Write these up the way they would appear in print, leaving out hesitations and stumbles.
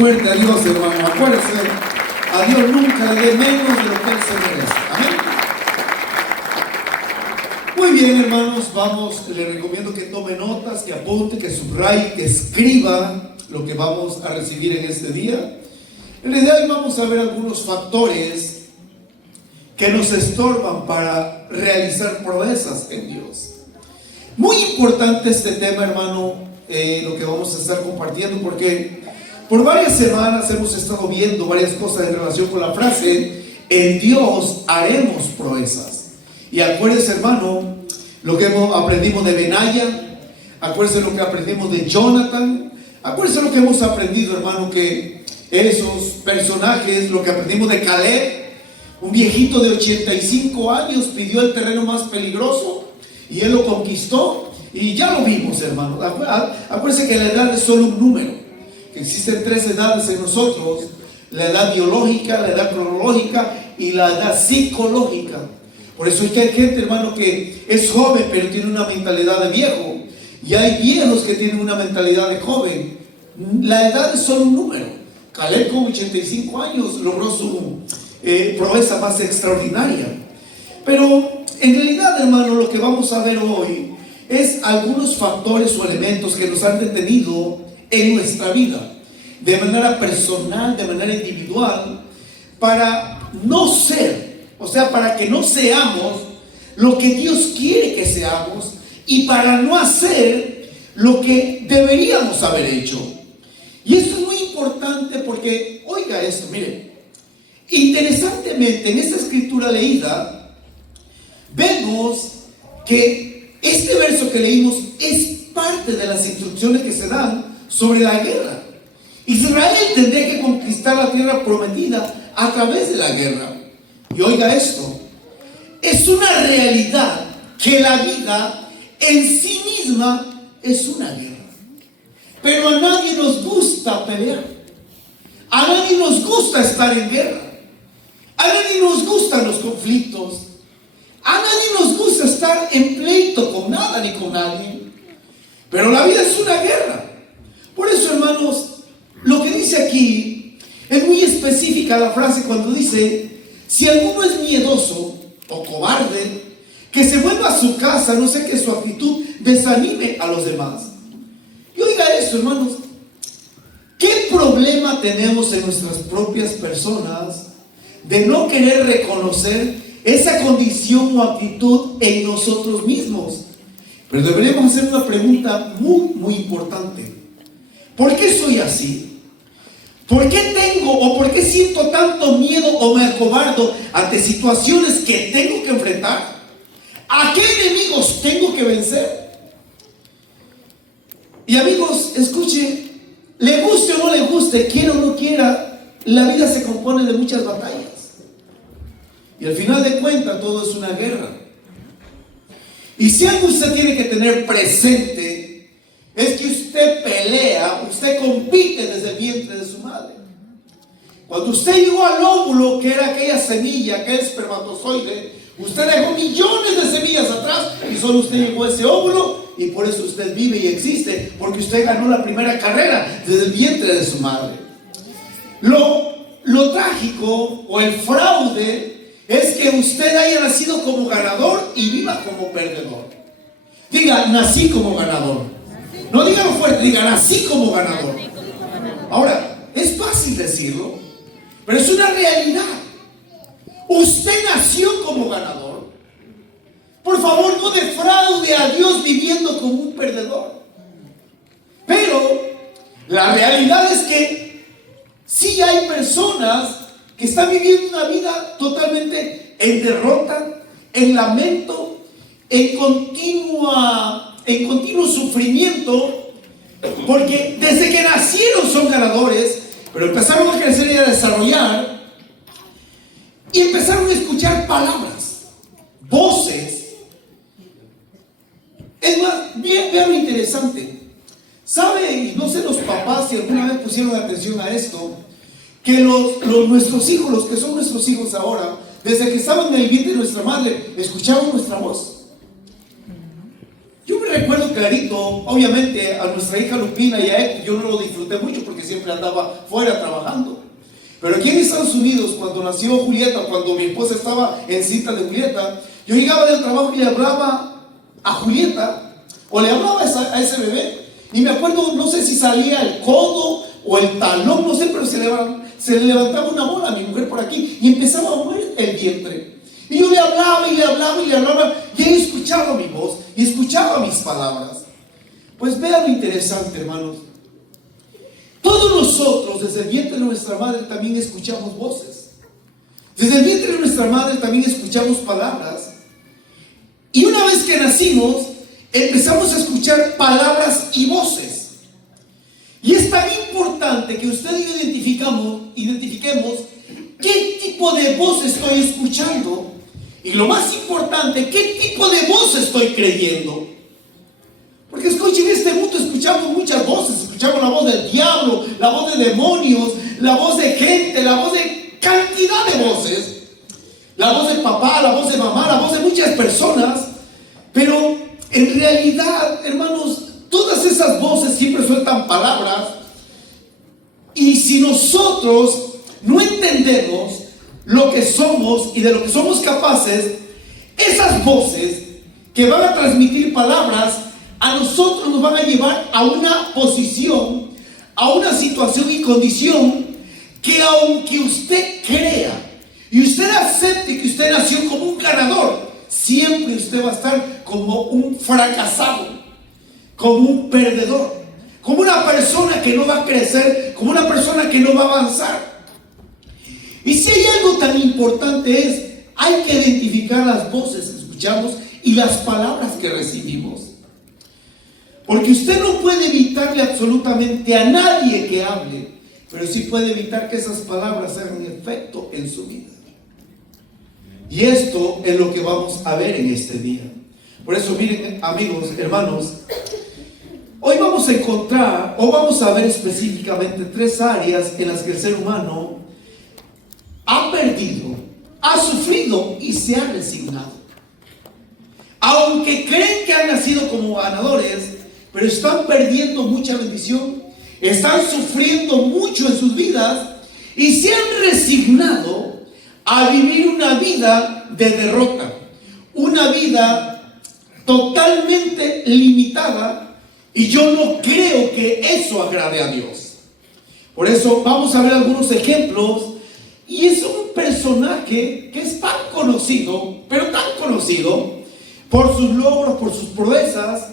fuerte a Dios, hermano. Acuérdense, a Dios nunca le dé menos de lo que Él se merece. Amén. Muy bien, hermanos, vamos. Les recomiendo que tome notas, que apunte, que subraye, que escriba lo que vamos a recibir en este día. En realidad hoy vamos a ver algunos factores que nos estorban para realizar proezas en Dios. Muy importante este tema, hermano, lo que vamos a estar compartiendo, porque por varias semanas hemos estado viendo varias cosas en relación con la frase: en Dios haremos proezas. Y acuérdense, hermano, lo que aprendimos de Benaya, acuérdense lo que aprendimos de Jonathan, acuérdense lo que hemos aprendido, hermano, que esos personajes, lo que aprendimos de Caleb, un viejito de 85 años pidió el terreno más peligroso y él lo conquistó, y ya lo vimos, hermano. Acuérdense que la edad es solo un número, que existen 3 edades en nosotros: la edad biológica, la edad cronológica y la edad psicológica. Por eso es que hay gente, hermano, que es joven pero tiene una mentalidad de viejo, y hay viejos que tienen una mentalidad de joven. La edad es solo un número. Caleb con 85 años logró su proeza más extraordinaria. Pero en realidad, hermano, lo que vamos a ver hoy es algunos factores o elementos que nos han detenido en nuestra vida, de manera personal, de manera individual, para no ser, o sea, para que no seamos lo que Dios quiere que seamos, y para no hacer lo que deberíamos haber hecho. Y esto es muy importante porque, oiga esto, mire, interesantemente en esta escritura leída vemos que este verso que leímos es parte de las instrucciones que se dan sobre la guerra. Israel tendría que conquistar la tierra prometida a través de la guerra. Y oiga esto, es una realidad que la vida en sí misma es una guerra. Pero a nadie nos gusta pelear, a nadie nos gusta estar en guerra, a nadie nos gustan los conflictos, a nadie nos gusta estar en pleito con nada ni con nadie. Pero la vida es una guerra. Por eso, hermanos, lo que dice aquí es muy específica la frase cuando dice: si alguno es miedoso o cobarde, que se vuelva a su casa, no sea que su actitud desanime a los demás. Y oiga eso, hermanos, ¿qué problema tenemos en nuestras propias personas de no querer reconocer esa condición o actitud en nosotros mismos? Pero deberíamos hacer una pregunta muy, muy importante: ¿por qué soy así? ¿Por qué tengo o por qué siento tanto miedo o me acobardo ante situaciones que tengo que enfrentar? ¿A qué enemigos tengo que vencer? Y amigos, escuche, le guste o no le guste, quiera o no quiera, la vida se compone de muchas batallas. Y al final de cuentas todo es una guerra. Y si algo usted tiene que tener presente es que usted pelea, usted compite desde el vientre de su madre. Cuando usted llegó al óvulo, que era aquella semilla, aquel espermatozoide, usted dejó millones de semillas atrás y solo usted llegó a ese óvulo, y por eso usted vive y existe, porque usted ganó la primera carrera desde el vientre de su madre. Lo trágico o el fraude es que usted haya nacido como ganador y viva como perdedor. Diga: nací como ganador. No dígalo fuerte, diga: nací como ganador. Ahora, es fácil decirlo, pero es una realidad. Usted nació como ganador. Por favor, no defraude a Dios viviendo como un perdedor. Pero la realidad es que sí hay personas que están viviendo una vida totalmente en derrota, en lamento, en continuo sufrimiento, porque desde que nacieron son ganadores, pero empezaron a crecer y a desarrollar, y empezaron a escuchar palabras, voces. Es más, vean lo interesante. ¿Sabe? Y no sé los papás si alguna vez pusieron atención a esto, que nuestros hijos, los que son nuestros hijos ahora, desde que estaban en el vientre de nuestra madre, escuchaban nuestra voz. Yo me recuerdo clarito, obviamente a nuestra hija Lupina y a Héctor, yo no lo disfruté mucho porque siempre andaba fuera trabajando. Pero aquí en Estados Unidos, cuando nació Julieta, cuando mi esposa estaba en cita de Julieta, yo llegaba del trabajo y le hablaba a Julieta, o le hablaba a ese bebé, y me acuerdo, no sé si salía el codo o el talón, no sé, pero se le levantaba una bola a mi mujer por aquí y empezaba a mover el vientre. Y yo le hablaba y le hablaba y le hablaba, y ella escuchaba mi voz y escuchaba mis palabras. Pues vean lo interesante, hermanos. Todos nosotros, desde el vientre de nuestra madre, también escuchamos voces. Desde el vientre de nuestra madre también escuchamos palabras. Y una vez que nacimos, empezamos a escuchar palabras y voces. Y es tan importante que usted y yo identifiquemos qué tipo de voz estoy escuchando. Y lo más importante, qué tipo de voz estoy creyendo. Porque escuchen, en este mundo escuchamos muchas voces. Escuchamos la voz del diablo, la voz de demonios, la voz de gente, la voz de cantidad de voces. La voz de papá, la voz de mamá, la voz de muchas personas. Pero en realidad, hermanos, todas esas voces siempre sueltan palabras. Y si nosotros no entendemos lo que somos y de lo que somos capaces, esas voces que van a transmitir palabras a nosotros nos van a llevar a una posición, a una situación y condición que, aunque usted crea y usted acepte que usted nació como un ganador, siempre usted va a estar como un fracasado, como un perdedor, como una persona que no va a crecer, como una persona que no va a avanzar. Y si hay algo tan importante hay que identificar las voces que escuchamos y las palabras que recibimos. Porque usted no puede evitarle absolutamente a nadie que hable, pero sí puede evitar que esas palabras hagan efecto en su vida. Y esto es lo que vamos a ver en este día. Por eso, miren, amigos, hermanos, hoy vamos a encontrar, o vamos a ver específicamente 3 áreas en las que el ser humano ha perdido, ha sufrido y se ha resignado. Aunque creen que han nacido como ganadores, pero están perdiendo mucha bendición, están sufriendo mucho en sus vidas y se han resignado a vivir una vida de derrota, una vida totalmente limitada, y yo no creo que eso agrade a Dios. Por eso vamos a ver algunos ejemplos. Y es un personaje que es tan conocido, pero tan conocido por sus logros, por sus proezas.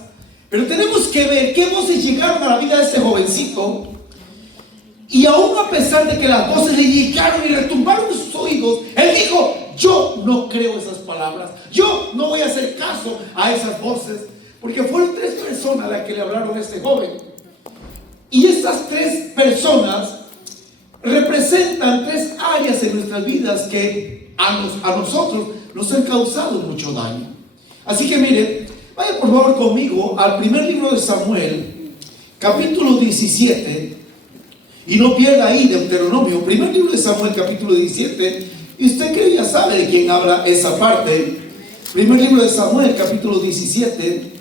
Pero tenemos que ver qué voces llegaron a la vida de este jovencito. Y aún a pesar de que las voces le llegaron y retumbaron en sus oídos, él dijo: yo no creo esas palabras, yo no voy a hacer caso a esas voces. Porque fueron 3 personas las que le hablaron a este joven. Y estas 3 personas representan 3 áreas en nuestras vidas que a nosotros nos han causado mucho daño. Así que miren, vaya por favor conmigo al primer libro de Samuel, capítulo 17, y no pierda ahí Deuteronomio, primer libro de Samuel, capítulo 17, y usted creo ya sabe de quién habla esa parte. Primer libro de Samuel, capítulo 17,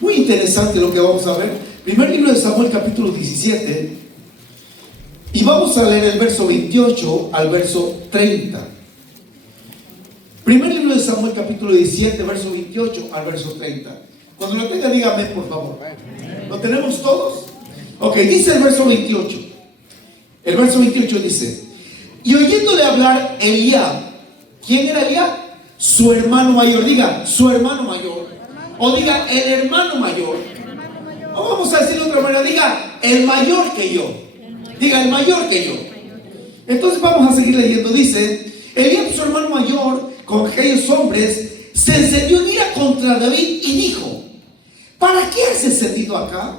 muy interesante lo que vamos a ver. Primer libro de Samuel, capítulo 17, y vamos a leer el verso 28 al verso 30. Primer libro de Samuel, capítulo 17, verso 28 al verso 30. Cuando lo tenga, dígame por favor. ¿Lo tenemos todos? Ok, dice el verso 28. El verso 28 dice: y oyéndole hablar Eliab. ¿Quién era Eliab? Su hermano mayor. Diga, su hermano mayor. O diga, el hermano mayor. O vamos a decirlo de otra manera, diga, el mayor que yo. Diga, el mayor que yo. Entonces vamos a seguir leyendo. Dice: Eliab, su hermano mayor, con aquellos hombres, se encendió en ira contra David y dijo: ¿para qué has encendido acá?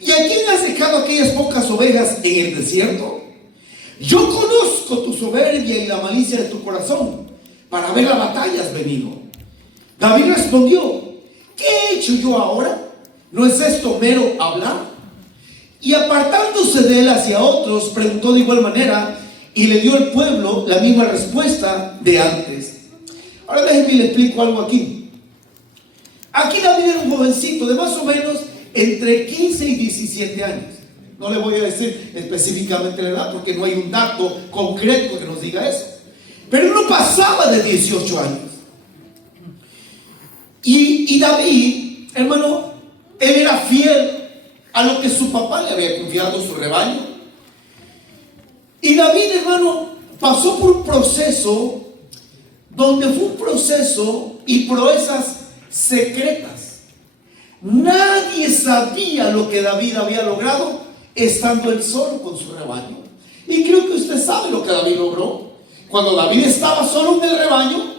¿Y a quién has dejado aquellas pocas ovejas en el desierto? Yo conozco tu soberbia y la malicia de tu corazón. Para ver la batalla has venido. David respondió: ¿qué he hecho yo ahora? ¿No es esto mero hablar? Y apartándose de él hacia otros, preguntó de igual manera, y le dio al pueblo la misma respuesta de antes. Ahora déjenme le explico algo aquí. Aquí David era un jovencito de más o menos entre 15 y 17 años. No le voy a decir específicamente la edad porque no hay un dato concreto que nos diga eso. Pero no pasaba de 18 años. Y David, hermano, él era fiel a lo que su papá le había confiado, su rebaño. Y David, hermano, pasó por un proceso donde fue un proceso y proezas secretas. Nadie sabía lo que David había logrado estando él solo con su rebaño. Y creo que usted sabe lo que David logró. Cuando David estaba solo en el rebaño,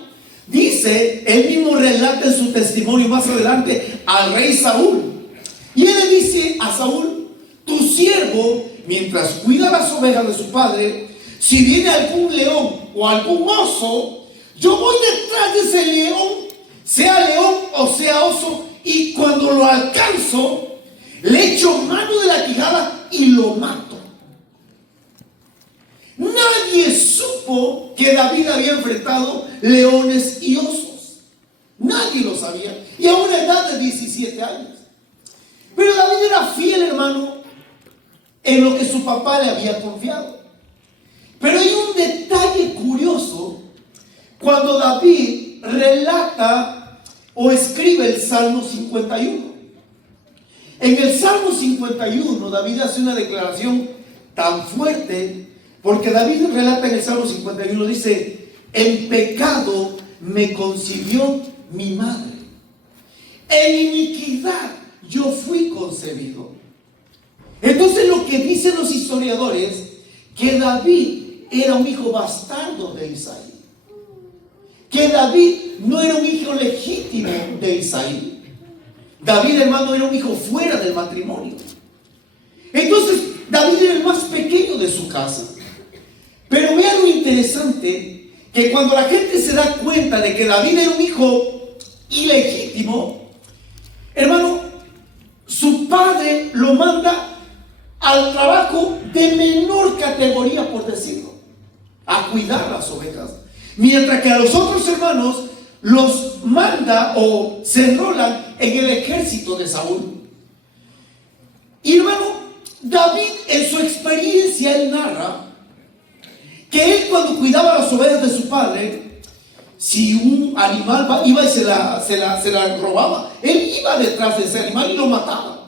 dice, él mismo relata en su testimonio más adelante al rey Saúl. Y él le dice a Saúl: tu siervo, mientras cuida las ovejas de su padre, si viene algún león o algún oso, yo voy detrás de ese león o sea oso, y cuando lo alcanzo, le echo mano de la quijada y lo mato. Nadie supo que David había enfrentado leones y osos. Nadie lo sabía. Y a una edad de 17 años. Pero David era fiel, hermano, en lo que su papá le había confiado. Pero hay un detalle curioso cuando David relata o escribe el Salmo 51. En el Salmo 51, David hace una declaración tan fuerte, porque David relata en el Salmo 51, dice: en pecado me concibió mi madre, en iniquidad yo fui concebido. Entonces lo que dicen los historiadores, que David era un hijo bastardo de Isaí, que David no era un hijo legítimo de Isaí. David, hermano, era un hijo fuera del matrimonio. Entonces David era el más pequeño de su casa. Pero vean lo interesante, que cuando la gente se da cuenta de que David era un hijo ilegítimo, hermano, su padre lo manda al trabajo de menor categoría, por decirlo, a cuidar las ovejas, mientras que a los otros hermanos los manda o se enrolan en el ejército de Saúl. Y hermano, David, en su experiencia, él narra que él, cuando cuidaba las ovejas de su padre, si un animal iba y se la robaba, él iba detrás de ese animal y lo mataba.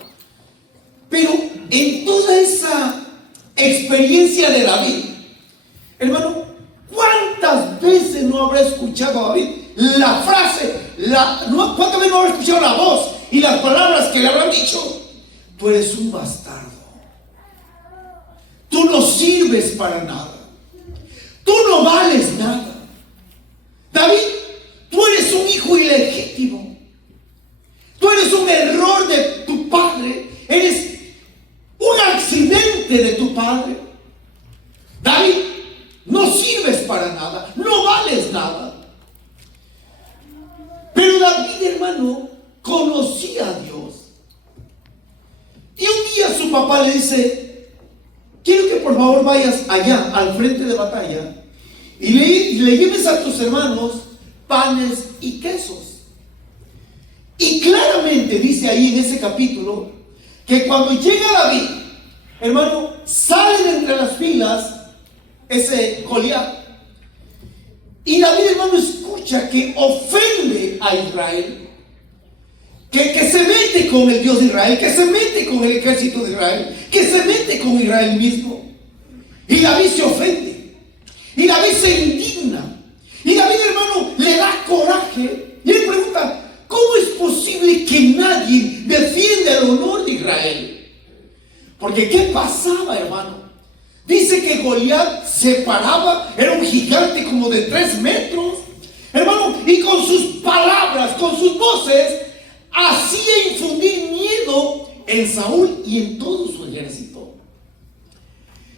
Pero en toda esa experiencia de David, hermano, ¿cuántas veces no habrá escuchado a David la frase, cuántas veces no habrá escuchado la voz y las palabras que le habrán dicho: tú eres un bastardo, tú no sirves para nada, tú no vales nada? David, tú eres un hijo ilegítimo, tú eres un error de tu padre, eres un accidente de tu padre. David, no sirves para nada, no vales nada. Pero David, hermano, conocía a Dios. Y un día su papá le dice: quiero que por favor vayas allá al frente de batalla y le lleves a tus hermanos panes y quesos. Y claramente dice ahí en ese capítulo que cuando llega David, hermano, sale de entre las filas ese Goliat. Y David, hermano, escucha que ofende a Israel, que se mete con el Dios de Israel, que se mete con el ejército de Israel, que se mete con Israel mismo. Y David se ofende, y David se indigna, y David, hermano, le da coraje, y él pregunta: ¿cómo es posible que nadie defienda el honor de Israel? Porque ¿qué pasaba, hermano? Dice que Goliat se paraba, era un gigante como de 3 metros, hermano, y con sus palabras, con sus voces, hacía infundir miedo en Saúl y en todo su ejército.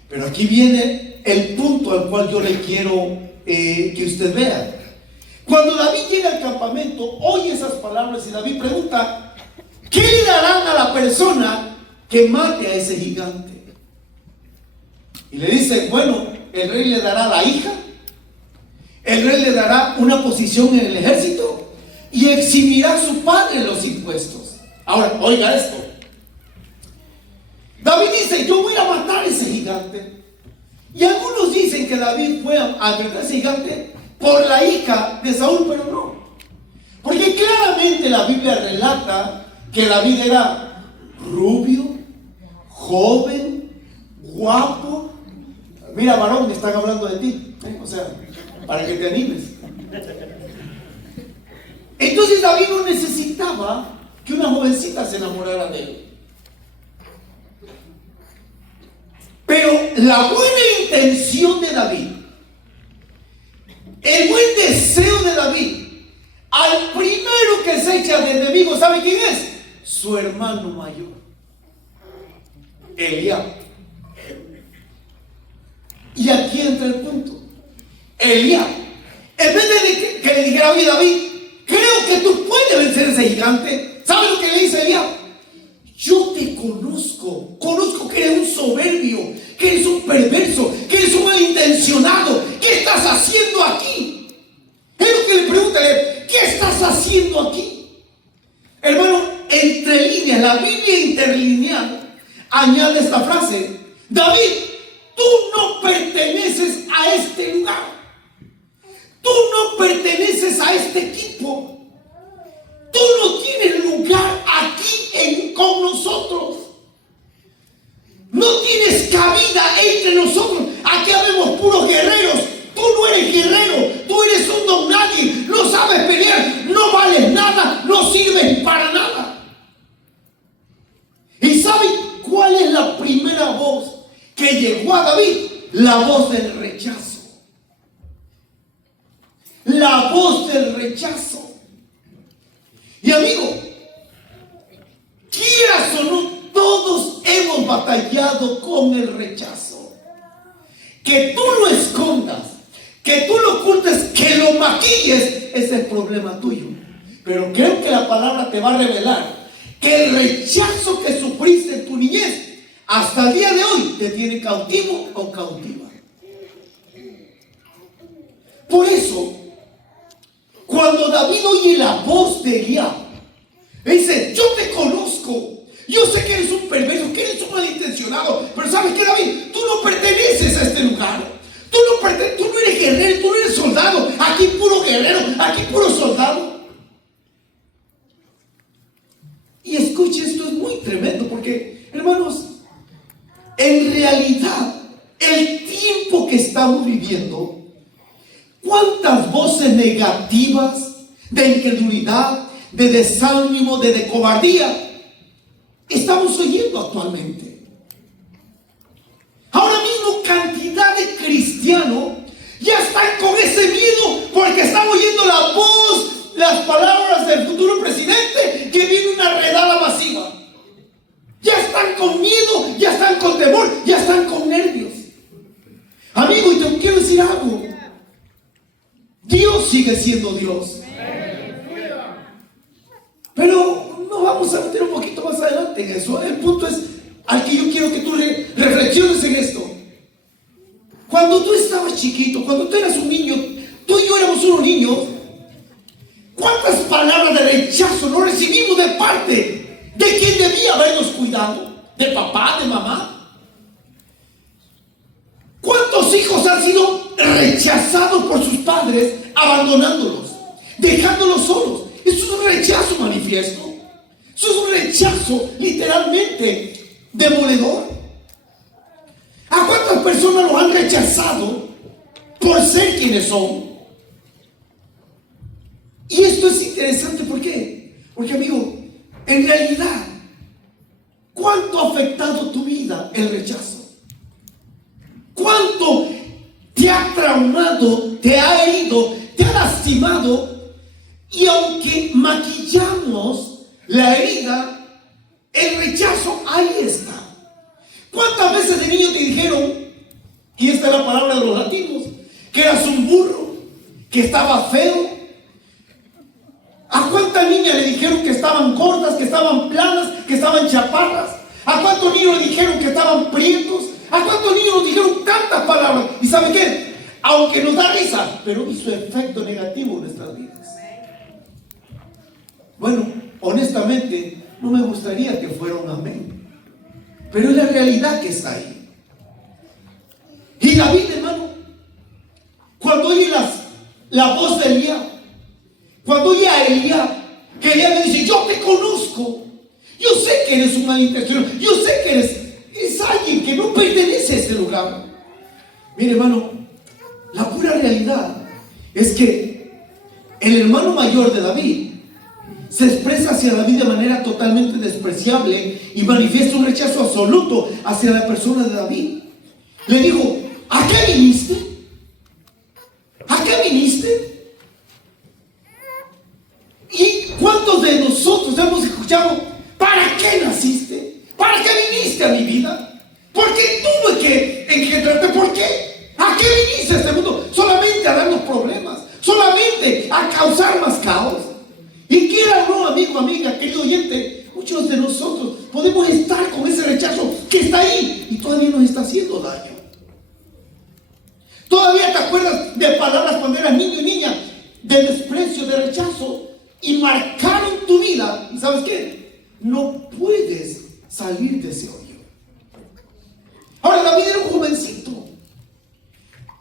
Pero aquí viene el punto al cual yo le quiero que usted vea. Cuando David llega al campamento, oye esas palabras y David pregunta: ¿qué le darán a la persona que mate a ese gigante? Y le dice: bueno, el rey le dará la hija, el rey le dará una posición en el ejército, y eximirá a su padre los impuestos. Ahora, oiga esto. David dice, yo voy a matar a ese gigante. Y algunos dicen que David fue a matar a ese gigante por la hija de Saúl, pero no. Porque claramente la Biblia relata que David era rubio, joven, guapo. Mira, varón, me están hablando de ti. O sea, para que te animes. Entonces David no necesitaba que una jovencita se enamorara de él. Pero la buena intención de David, el buen deseo de David, al primero que se echa de enemigo, ¿sabe quién es? Su hermano mayor, Eliab. Y aquí entra el punto. Eliab, en vez de que le dijera, oye David, creo que tú puedes vencer a ese gigante, ¿sabe lo que le dice Eliab? Yo te conozco que eres un soberbio, que eres un perverso, que eres un malintencionado. ¿Qué estás haciendo aquí? Es lo que le pregunta, ¿qué estás haciendo aquí? Hermano, entre líneas, la Biblia interlineal añade esta frase: David, tú no perteneces a este lugar, tú no perteneces a este equipo. Tú no tienes lugar aquí con nosotros. No tienes cabida entre nosotros. Aquí habemos puros guerreros. Tú no eres guerrero. Tú eres un don nadie. No sabes pelear. No vales nada. No sirves para nada. ¿Y saben cuál es la primera voz que llegó a David? La voz del rechazo. La voz del rechazo. Y amigo, quieras o no, todos hemos batallado con el rechazo. Que tú lo escondas, que tú lo ocultes, que lo maquilles, ese es problema tuyo. Pero creo que la palabra te va a revelar que el rechazo que sufriste en tu niñez hasta el día de hoy te tiene cautivo o cautiva. Por eso, cuando David oye la voz de Eliab, dice, yo te conozco, yo sé que eres un perverso, que eres un malintencionado, pero ¿sabes qué, David? Tú no perteneces a este lugar. Tú no eres guerrero, tú no eres soldado. Aquí puro guerrero, aquí puro soldado. Y escuche, esto es muy tremendo, porque, hermanos, en realidad, el tiempo que estamos viviendo, ¿cuántas voces negativas de incredulidad, de desánimo, de cobardía estamos oyendo actualmente? Ahora mismo cantidad de cristianos ya están con ese miedo porque están oyendo la voz, las palabras del futuro presidente, que viene una redada masiva. Ya están con miedo, ya están con temor, ya están con nervios. Amigo, y te quiero decir algo. Dios sigue siendo Dios. Pero nos vamos a meter un poquito más adelante en eso. El punto es al que yo quiero que tú reflexiones en esto. Cuando tú estabas chiquito, cuando tú eras un niño, tú y yo éramos unos niños, ¿cuántas palabras de rechazo no recibimos de parte de quien debía habernos cuidado? ¿De papá, de mamá? ¿Cuántos hijos han sido rechazados por sus padres, abandonándolos, dejándolos solos? Eso es un rechazo manifiesto. Eso es un rechazo literalmente demoledor. ¿A cuántas personas los han rechazado por ser quienes son? Y esto es interesante, ¿por qué? Porque, amigo, en realidad, ¿cuánto ha afectado tu vida el rechazo? ¿Cuánto te ha traumado, te ha herido, te ha lastimado? Y aunque maquillamos la herida, el rechazo ahí está. ¿Cuántas veces de niño te dijeron, y esta es la palabra de los latinos, que eras un burro, que estaba feo? ¿A cuántas niñas le dijeron que estaban gordas, que estaban planas, que estaban chaparras? ¿A cuántos niños le dijeron que estaban prietos? ¿A cuántos niños nos dijeron tantas palabras? ¿Y sabe qué? Aunque nos da risa, pero hizo efecto negativo en nuestras vidas. Bueno, honestamente, no me gustaría que fuera un amén, pero es la realidad que está ahí. Y David, hermano, cuando oye la voz de Elías, cuando oye a Elías, que Elías le dice: yo te conozco, yo sé que eres un malintencionado, yo sé que es alguien que no pertenece a este lugar. Mire, hermano, la pura realidad es que el hermano mayor de David se expresa hacia David de manera totalmente despreciable y manifiesta un rechazo absoluto hacia la persona de David. Le dijo: ¿a qué viniste? ¿A qué viniste? ¿Y cuántos de nosotros hemos escuchado: ¿para qué naciste? ¿Para qué viniste a mi vida? ¿Por qué tuve que engendrarte? ¿Por qué? ¿A qué viniste a este mundo? Solamente a darnos problemas, solamente a causar más caos. Y quiera o no, amigo, amiga, querido oyente, muchos de nosotros podemos estar con ese rechazo que está ahí y todavía nos está haciendo daño. Todavía te acuerdas de palabras cuando eras niño y niña, de desprecio, de rechazo, y marcaron tu vida. ¿Y sabes qué? No puedes salir de ese hoyo. Ahora, David era un jovencito,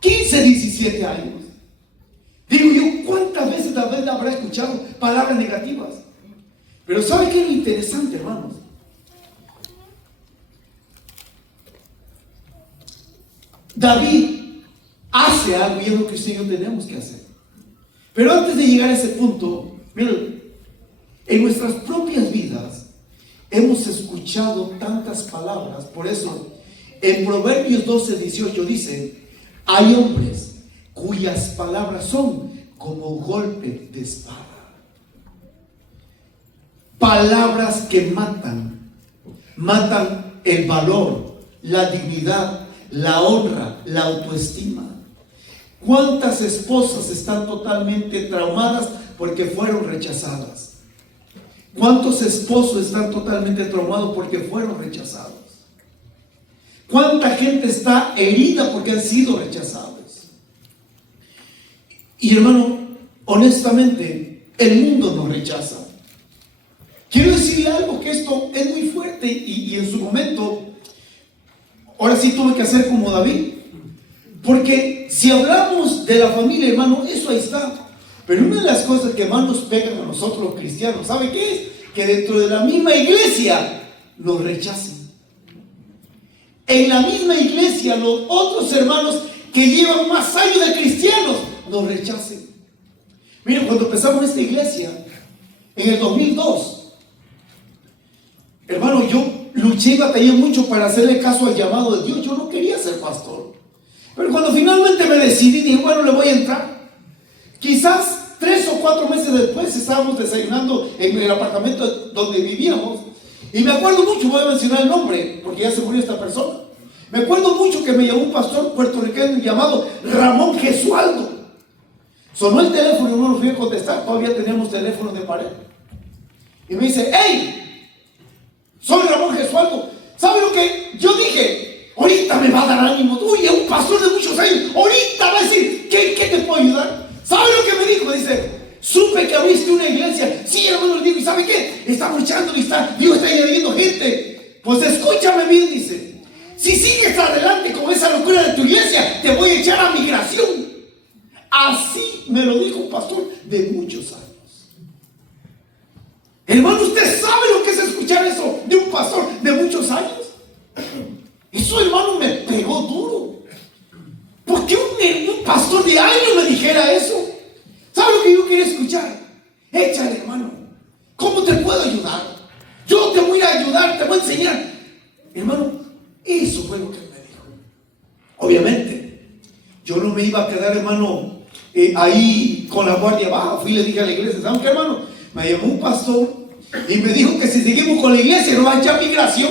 15, 17 años. Digo yo, ¿cuántas veces David habrá escuchado palabras negativas? Pero ¿sabe qué es lo interesante, hermanos? David hace algo y es lo que usted y yo tenemos que hacer. Pero antes de llegar a ese punto, miren, en nuestras propias vidas hemos escuchado tantas palabras. Por eso, en Proverbios 12:18 dice: hay hombres cuyas palabras son como golpe de espada. Palabras que matan el valor, la dignidad, la honra, la autoestima. ¿Cuántas esposas están totalmente traumadas porque fueron rechazadas? ¿Cuántos esposos están totalmente traumados porque fueron rechazados? ¿Cuánta gente está herida porque han sido rechazados? Y hermano, honestamente, el mundo nos rechaza. Quiero decirle algo, que esto es muy fuerte y en su momento, ahora sí tuve que hacer como David. Porque si hablamos de la familia, hermano, eso ahí está. Pero una de las cosas que más nos pegan a nosotros los cristianos, ¿sabe qué es? Que dentro de la misma iglesia nos rechazan. En la misma iglesia, los otros hermanos que llevan más años de cristianos nos rechacen. Miren, cuando empezamos esta iglesia, en el 2002, hermano, yo luché y batallé mucho para hacerle caso al llamado de Dios. Yo no quería ser pastor. Pero cuando finalmente me decidí, dije: bueno, le voy a entrar. Quizás 3 o 4 meses después estábamos desayunando en el apartamento donde vivíamos. Y me acuerdo mucho, voy a mencionar el nombre, porque ya se murió esta persona. Me acuerdo mucho que me llamó un pastor puertorriqueño llamado Ramón Gesualdo. Sonó el teléfono y no lo fui a contestar. Todavía teníamos teléfonos de pared. Y me dice: hey, soy Ramón Gesualdo. ¿Sabe lo que yo dije? Ahorita me va a dar ánimo. Uy, es un pastor de muchos años. Ahorita va a decir: ¿qué te puedo ayudar? ¿Sabe lo que me dijo? Dice: supe que abriste una iglesia. Sí, hermano, le digo: ¿y sabe qué? Estamos echando y Dios está añadiendo gente. Pues escúchame bien, dice: si sigues adelante con esa locura de tu iglesia, te voy a echar a migración. Así me lo dijo un pastor de muchos años. Hermano, ¿usted sabe lo que es escuchar eso de un pastor de muchos años? Eso, hermano, me pegó duro. ¿Por qué un pastor de años me dijera eso? ¿Sabe lo que yo quería escuchar? Échale, hermano. ¿Cómo te puedo ayudar? Yo te voy a ayudar, te voy a enseñar. Hermano, eso fue lo que me dijo. Obviamente, yo no me iba a quedar, hermano, ahí con la guardia baja. Fui y le dije a la iglesia: ¿saben qué, hermano? Me llamó un pastor y me dijo que si seguimos con la iglesia no va a echar migración.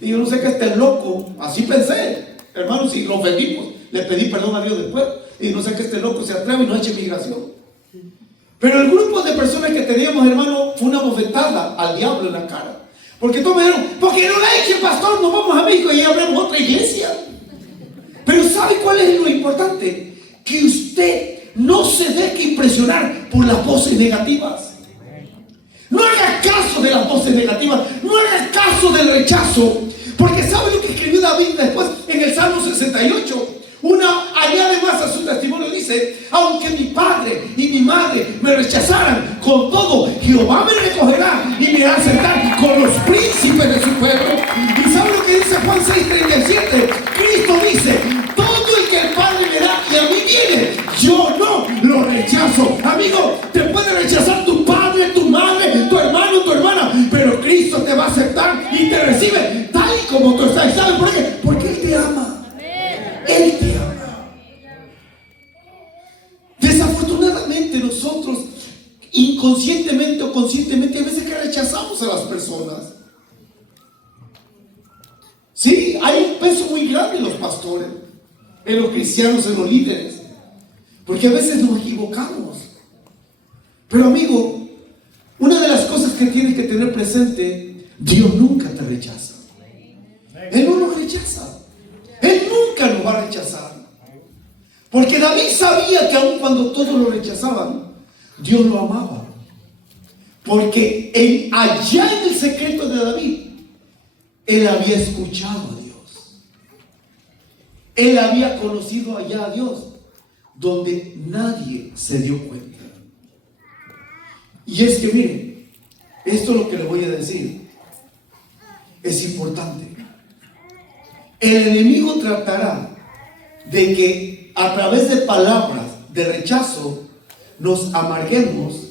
Y yo no sé qué esté loco. Así pensé, hermano. Si lo ofendimos, le pedí perdón a Dios después. Y no sé que este loco se atreve y no eche migración. Pero el grupo de personas que teníamos, hermano, fue una bofetada al diablo en la cara. Porque todos me dijeron: porque no la eche, pastor, nos vamos a México y abrimos otra iglesia. Pero ¿sabe cuál es lo importante? Que usted no se deje impresionar por las voces negativas. No haga caso de las voces negativas, no haga caso del rechazo, porque ¿sabe lo que escribió David después en el Salmo 68? Añade más a su testimonio, dice: aunque mi padre y mi madre me rechazaran, con todo Jehová me recogerá y me hará sentar con los príncipes de su pueblo. ¿Y sabe lo que dice Juan 6:37? Cristo dice: todo el que el Padre me da y a mí viene, yo no lo rechazo. Amigo, te puede rechazar tu padre, tu madre, tu hermano, tu hermana, pero Cristo te va a aceptar y te recibe tal y como tú estás. ¿Sabes por qué? Porque Él te ama. Él te ama. Desafortunadamente nosotros, inconscientemente o conscientemente, a veces que rechazamos a las personas. Sí, hay un peso muy grande en los pastores, en los cristianos, en los líderes, porque a veces nos equivocamos. Pero amigo, una de las cosas que tienes que tener presente: Dios nunca te rechaza. Él no nos rechaza. Él nunca nos va a rechazar. Porque David sabía que aun cuando todos lo rechazaban, Dios lo amaba. Porque allá en el secreto de David, él había escuchado a Dios. Él había conocido allá a Dios, donde nadie se dio cuenta. Y es que miren, esto es lo que le voy a decir. Es importante. El enemigo tratará de que a través de palabras de rechazo nos amarguemos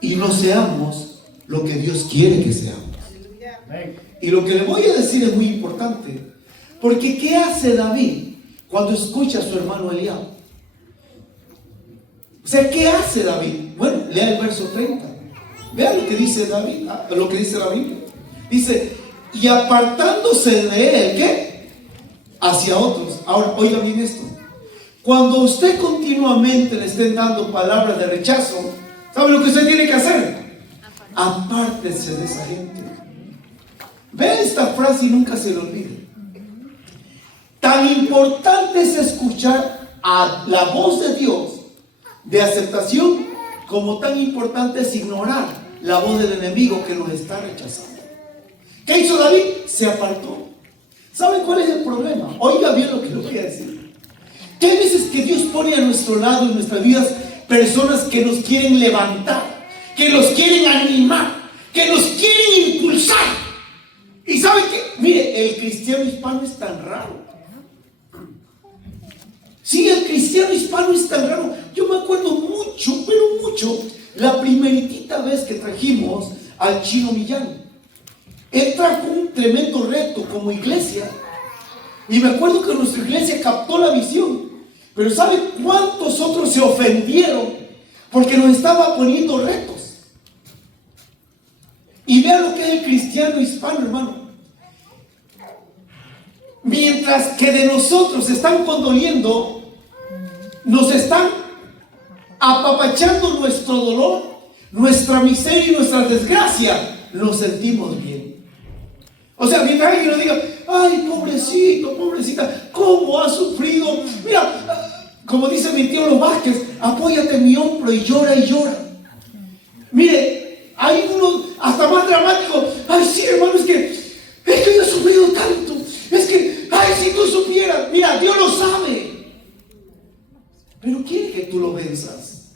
y no seamos lo que Dios quiere que seamos. Y lo que le voy a decir es muy importante, porque ¿qué hace David cuando escucha a su hermano Eliab? O sea, ¿qué hace David? Bueno, lea el verso 30. Vea lo que dice David, lo que dice la Biblia. Dice: y apartándose de él, ¿qué? Hacia otros. Ahora, oiga bien esto. Cuando usted continuamente le estén dando palabras de rechazo, ¿sabe lo que usted tiene que hacer? Apártese de esa gente. Ve esta frase y nunca se lo olvide. Tan importante es escuchar a la voz de Dios de aceptación, como tan importante es ignorar la voz del enemigo que nos está rechazando. ¿Qué hizo David? Se apartó. ¿Saben cuál es el problema? Oiga bien lo que le voy a decir. Que hay veces que Dios pone a nuestro lado en nuestras vidas personas que nos quieren levantar, que nos quieren animar, que nos quieren impulsar. Y ¿saben qué? Mire, el cristiano hispano es tan raro. Sí, el cristiano hispano es tan raro. Yo me acuerdo mucho, pero mucho, la primeritita vez que trajimos al Chino Millán. Él trajo un tremendo reto como iglesia. Y me acuerdo que nuestra iglesia captó la visión. Pero ¿sabe cuántos otros se ofendieron? Porque nos estaba poniendo retos. Y vean lo que es el cristiano hispano, hermano. Mientras que de nosotros se están condoliendo, nos están apapachando nuestro dolor, nuestra miseria y nuestra desgracia, nos sentimos bien. O sea, mientras alguien nos diga: ay, pobrecito, pobrecita, ¿cómo ha sufrido? Mira, como dice mi tío Los Vázquez, apóyate en mi hombro y llora y llora. Mire, hay uno hasta más dramático: ay, sí, hermano, es que yo he sufrido tanto. Es que, ay, si tú supieras, mira, Dios lo sabe. Pero quiere que tú lo venzas.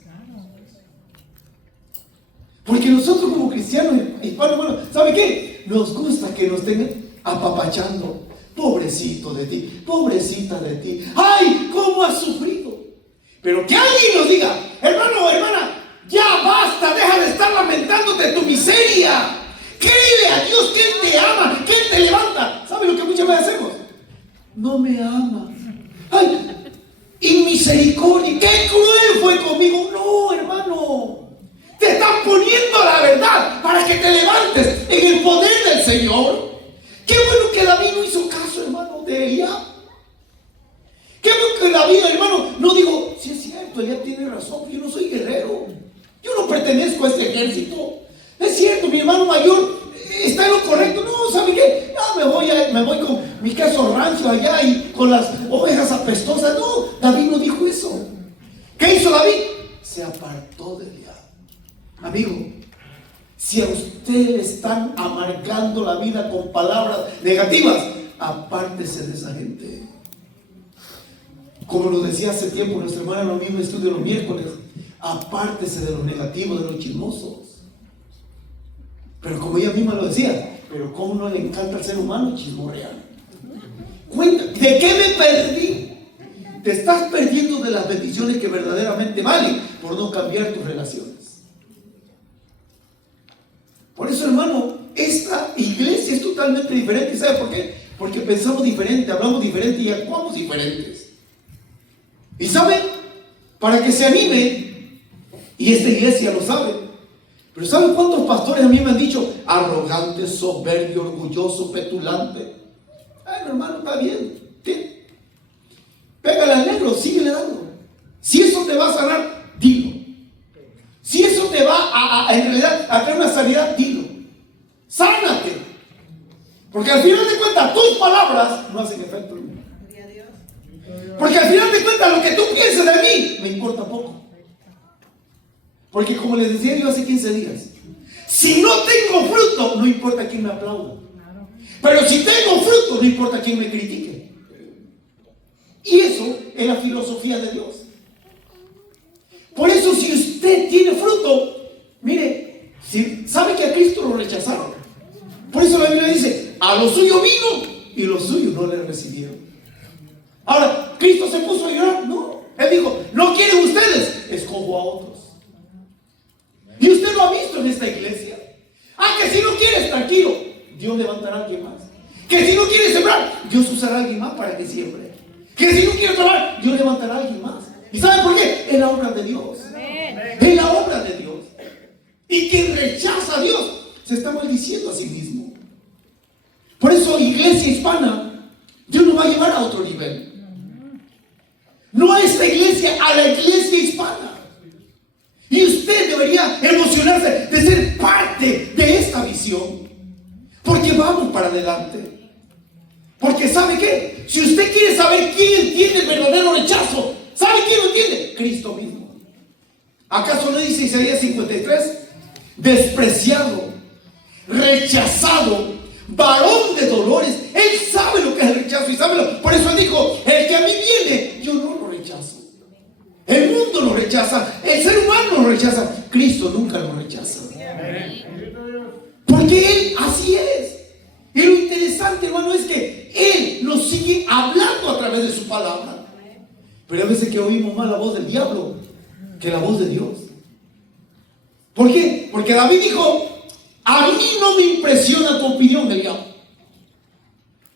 Porque nosotros como cristianos hispanos, bueno, ¿sabe qué? Nos gusta que nos estén apapachando. Pobrecito de ti, pobrecita de ti. ¡Ay, cómo has sufrido! Pero que alguien nos diga: hermano o hermana, ya basta, deja de estar lamentándote tu miseria. Créele a Dios que Él te ama, que Él te levanta. ¿Sabe lo que muchas veces hacemos? No me amas. ¡Ay! Inmisericordia, qué cruel fue conmigo. No, hermano, te están poniendo la verdad para que te levantes en el poder del Señor. Qué bueno que David no hizo caso, hermano, de Eliab. Qué bueno que David, hermano, no dijo: sí es cierto, Eliab tiene razón, yo no soy guerrero, yo no pertenezco a este ejército. Es cierto, mi hermano mayor está en lo correcto. No, ¿sabe qué? No, me voy con mi queso rancio allá y con las ovejas apestosas. No, David no dijo eso. ¿Qué hizo David? Se apartó de Eliab. Amigo, Si a usted le están amargando la vida con palabras negativas, apártese de esa gente. Como lo decía hace tiempo nuestra hermana en lo mismo estudio los miércoles, apártese de los negativos, de los chismosos. Pero como ella misma lo decía, pero cómo no le encanta al ser humano chismorrear. Cuenta, ¿de qué me perdí? Te estás perdiendo de las bendiciones que verdaderamente valen por no cambiar tus relaciones. Por eso, hermano, esta iglesia es totalmente diferente. ¿Sabe por qué? Porque pensamos diferente, hablamos diferente y actuamos diferentes. ¿Y saben? Para que se anime, y esta iglesia lo sabe, pero ¿saben cuántos pastores a mí me han dicho? Arrogante, soberbio, orgulloso, petulante. Ay, hermano, está bien. Pégale al negro, síguele dando. Si eso te va a sanar, dilo. Si eso te va en realidad a traer una sanidad, dilo. Sánate. Porque al final de cuentas, tus palabras no hacen efecto en mí. Porque al final de cuentas, lo que tú pienses de mí me importa poco. Porque como les decía yo hace 15 días, si no tengo fruto, no importa quién me aplauda. Pero si tengo fruto, no importa quién me critique. Y eso es la filosofía de Dios. Por eso, si usted tiene fruto, mire, sabe que a Cristo lo rechazaron. Por eso la Biblia dice, a lo suyo vino y los suyos no le recibieron. Ahora, ¿Cristo se puso a llorar? No. Él dijo, no quieren ustedes, escojo a otros. Y usted lo ha visto en esta iglesia. Que si no quieres, tranquilo, Dios levantará a alguien más. Que si no quieres sembrar, Dios usará a alguien más para que siembre. Que si no quieres trabajar, Dios levantará a alguien más. ¿Y saben por qué? Es la obra de Dios. Es la obra de Dios. Y quien rechaza a Dios se está maldiciendo a sí mismo. Por eso, iglesia hispana, Dios nos va a llevar a otro nivel. No a esta iglesia, a la iglesia hispana. Y usted debería emocionarse de ser parte de esta visión. Porque vamos para adelante. Porque ¿sabe qué? Si usted quiere saber quién entiende el verdadero rechazo, ¿sabe quién lo entiende? Cristo mismo. ¿Acaso no dice Isaías 53? Despreciado, rechazado, varón de dolores. Él sabe lo que es el rechazo y sabe por eso él dijo, el que a mí viene, yo no lo rechazo. El mundo lo rechaza, el ser humano lo rechaza, Cristo nunca lo rechaza. Porque Él así es. Y lo interesante, hermano, es que Él nos sigue hablando a través de su palabra. Pero a veces que oímos más la voz del diablo que la voz de Dios. ¿Por qué? Porque David dijo, a mí no me impresiona tu opinión, Eliab.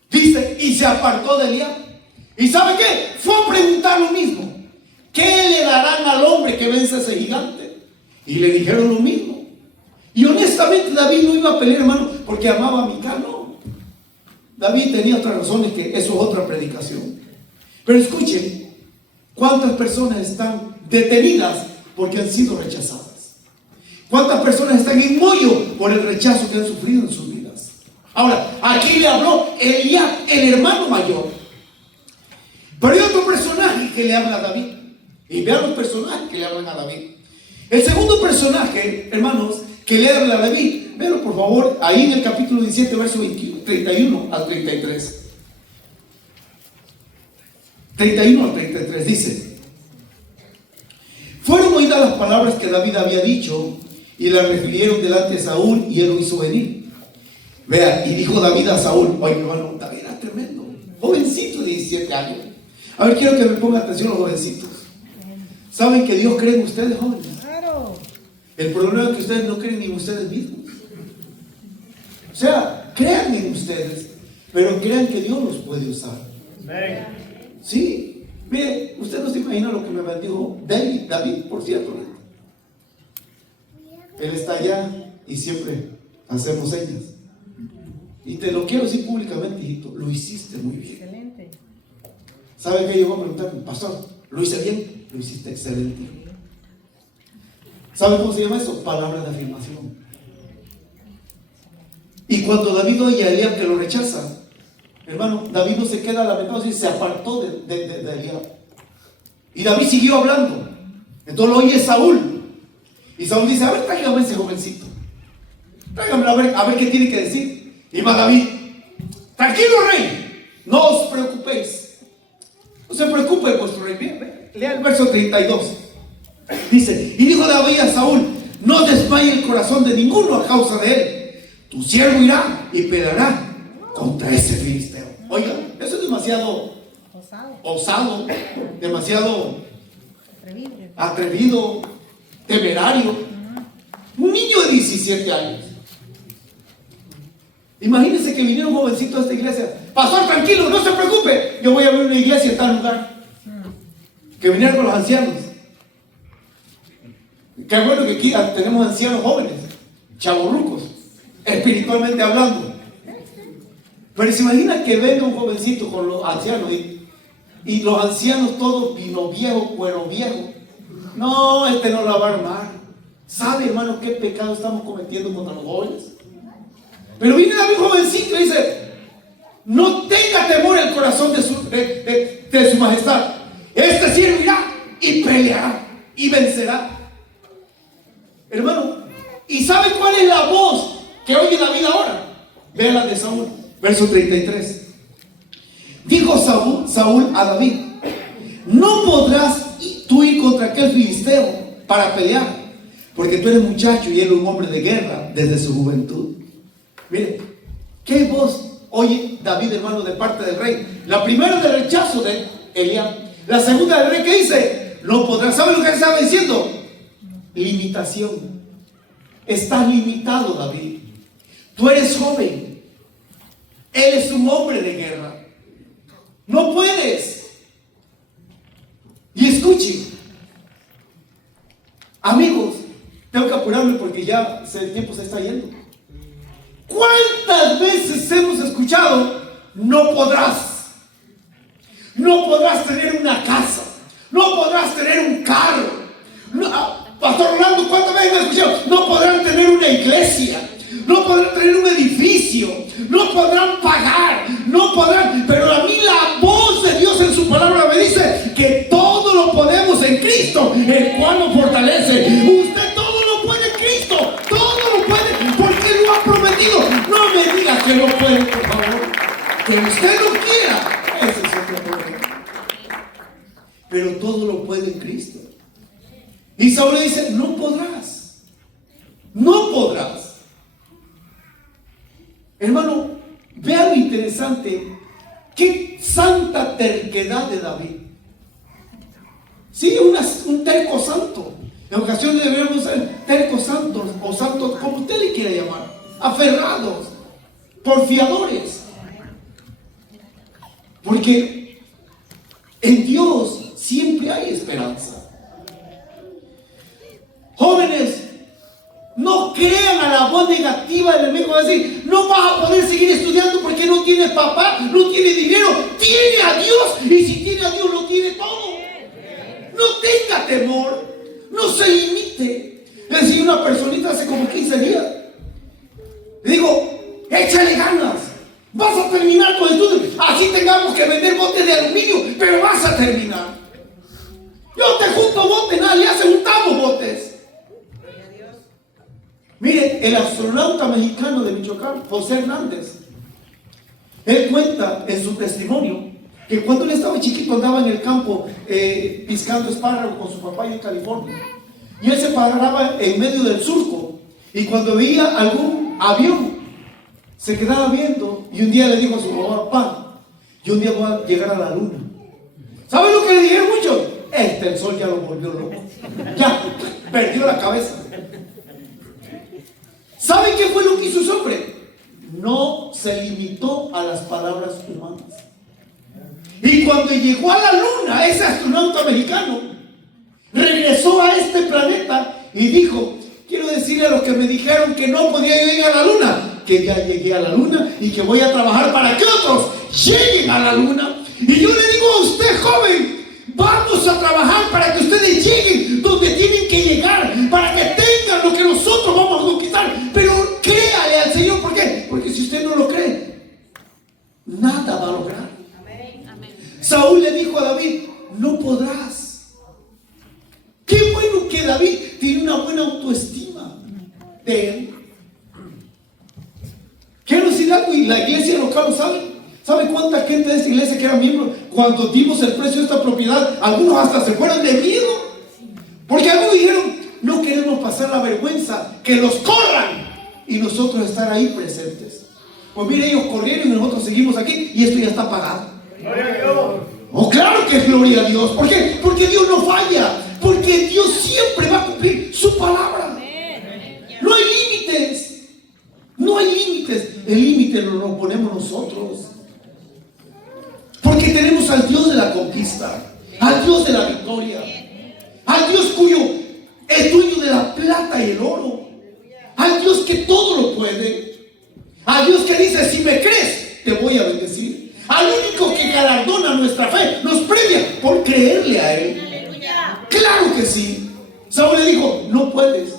Dice, y se apartó de Eliab. ¿Y sabe qué? Fue a preguntar lo mismo. ¿Qué le darán al hombre que vence a ese gigante? Y le dijeron lo mismo. Y honestamente David no iba a pelear, hermano, porque amaba a Mical, no. David tenía otras razones, que eso es otra predicación. Pero escuchen, ¿cuántas personas están detenidas porque han sido rechazadas? ¿Cuántas personas están en mollo por el rechazo que han sufrido en sus vidas? Ahora, aquí le habló Eliab, el hermano mayor. Pero hay otro personaje que le habla a David. Y vean los personajes que le hablan a David. El segundo personaje, hermanos, que le habla a David, veanlo por favor, ahí en el capítulo 17, verso 31 al 33. 31 al 33 dice: fueron oídas las palabras que David había dicho, y las refirieron delante de Saúl, y él lo hizo venir. Vean, y dijo David a Saúl, oye hermano, David era tremendo, jovencito de 17 años. A ver, quiero que me pongan atención los jovencitos. ¿Saben que Dios cree en ustedes, jóvenes? Claro. El problema es que ustedes no creen en ustedes mismos. O sea, crean en ustedes, pero crean que Dios los puede usar. Sí. Mire, usted no se imagina lo que me bendijo David, por cierto. Él está allá y siempre hacemos señas. Y te lo quiero decir públicamente, hijito, lo hiciste muy bien. Excelente. ¿Sabe qué llegó a preguntarme? Pastor, ¿lo hice bien? Lo hiciste excelente. ¿Sabe cómo se llama eso? Palabra de afirmación. Y cuando David oye a Eliab que lo rechaza, hermano, David no se queda lamentado, sino se apartó de Eliab. Y David siguió hablando. Entonces lo oye Saúl. Y Saúl dice, a ver, tráigame ese jovencito. Tráigamelo a ver qué tiene que decir. Y va David: tranquilo, rey, no os preocupéis. No se preocupe vuestro rey. Bien, lea el verso 32. Dice: y dijo David a Saúl: no desmaye el corazón de ninguno a causa de él. Tu siervo irá y peleará contra ese filisteo. Oiga, eso es demasiado osado, demasiado atrevido, temerario. Un niño de 17 años. Imagínense que viniera un jovencito a esta iglesia: pastor, tranquilo, no se preocupe, yo voy a abrir una iglesia en tal lugar. Que viniera con los ancianos. Qué bueno que aquí tenemos ancianos jóvenes, chavorrucos, espiritualmente hablando. Pero se imagina que venga un jovencito con los ancianos y los ancianos todos vino viejo, cuero viejo. No, este no la va a armar. ¿Sabe, hermano, qué pecado estamos cometiendo contra los jóvenes? Pero viene un jovencito y dice: no tenga temor el corazón de su majestad. Este siervo irá y peleará y vencerá. Hermano, ¿y sabe cuál es la voz que oye David ahora? Vean la de Saúl, verso 33. Dijo Saúl a David: no podrás tú ir contra aquel filisteo para pelear, porque tú eres muchacho y él es un hombre de guerra desde su juventud. Mire, ¿qué voz oye David, hermano, de parte del rey? La primera de rechazo de Eliab. La segunda del rey, que dice: no podrás. ¿Sabe lo que estaba diciendo? Limitación. Estás limitado, David. Tú eres joven. Él es un hombre de guerra. No puedes. Y escuchen, amigos, tengo que apurarme porque ya el tiempo se está yendo. ¿Cuántas veces hemos escuchado: no podrás? No podrás tener una casa, no podrás tener un carro. Pastor Orlando, ¿cuántas veces hemos escuchado: no podrán tener una iglesia, no podrán tener un edificio, no podrán pagar, no podrán? Pero a mí la voz de Dios en su palabra me dice que todo lo podemos en Cristo, el cual nos fortalece. Usted todo lo puede en Cristo, todo lo puede, porque Él lo ha prometido. No me diga que no puede, por favor. Que usted no quiera, ese es otro problema. Pero todo lo puede en Cristo. Y Saúl le dice: no podrás, no podrás. Hermano, vean lo interesante, qué santa terquedad de David. Sí, un terco santo. En ocasiones deberíamos ser tercos santos, o santos, como usted le quiera llamar, aferrados, porfiadores. Porque en Dios siempre hay esperanza. Jóvenes, no crean a la voz negativa del enemigo. Va a decir: no vas a poder seguir estudiando porque no tienes papá, no tienes dinero. Tiene a Dios, y si tiene a Dios lo tiene todo. No tenga temor, no se limite. Le decía una personita hace como 15 días, le digo: échale ganas, vas a terminar con estudios, así tengamos que vender botes de aluminio, pero vas a terminar. Yo te junto botes, nadie hace, juntamos botes. Mire, el astronauta mexicano de Michoacán, José Hernández, él cuenta en su testimonio que cuando él estaba chiquito andaba en el campo piscando espárragos con su papá en California, y él se paraba en medio del surco, y cuando veía algún avión se quedaba viendo, y un día le dijo a su papá: yo un día voy a llegar a la luna. ¿Saben lo que le dijeron muchos? El sol ya lo volvió loco, ya perdió la cabeza. ¿Saben qué fue lo que hizo ese hombre? No se limitó a las palabras humanas. Y cuando llegó a la luna, ese astronauta mexicano regresó a este planeta y dijo: quiero decirle a los que me dijeron que no podía yo llegar a la luna, que ya llegué a la luna y que voy a trabajar para que otros lleguen a la luna. Y yo le digo a usted, joven, vamos a trabajar para que ustedes lleguen donde tienen que llegar, para que tengan lo que nosotros vamos a conquistar. Pero créale al Señor. ¿Por qué? Porque si usted no lo cree, nada va a lograr. Saúl le dijo a David: no podrás. Qué bueno que David tiene una buena autoestima de él. ¿Sabe cuánta gente de esta iglesia que era miembro, cuando dimos el precio de esta propiedad, algunos hasta se fueron de miedo? Porque algunos dijeron, no queremos pasar la vergüenza, que los corran y nosotros estar ahí presentes. Pues mire, ellos corrieron y nosotros seguimos aquí y esto ya está pagado. Gloria a Dios. Oh, claro que es gloria a Dios. ¿Por qué? Porque Dios no falla. Porque Dios siempre va a cumplir su palabra. No hay límites. No hay límites. El límite lo ponemos nosotros. Porque tenemos al Dios de la conquista, al Dios de la victoria, al Dios cuyo es dueño de la plata y el oro, al Dios que todo lo puede, al Dios que dice, si me crees, te voy a bendecir, al único que galardona nuestra fe, nos premia por creerle a Él. Claro que sí. Saúl le dijo, no puedes.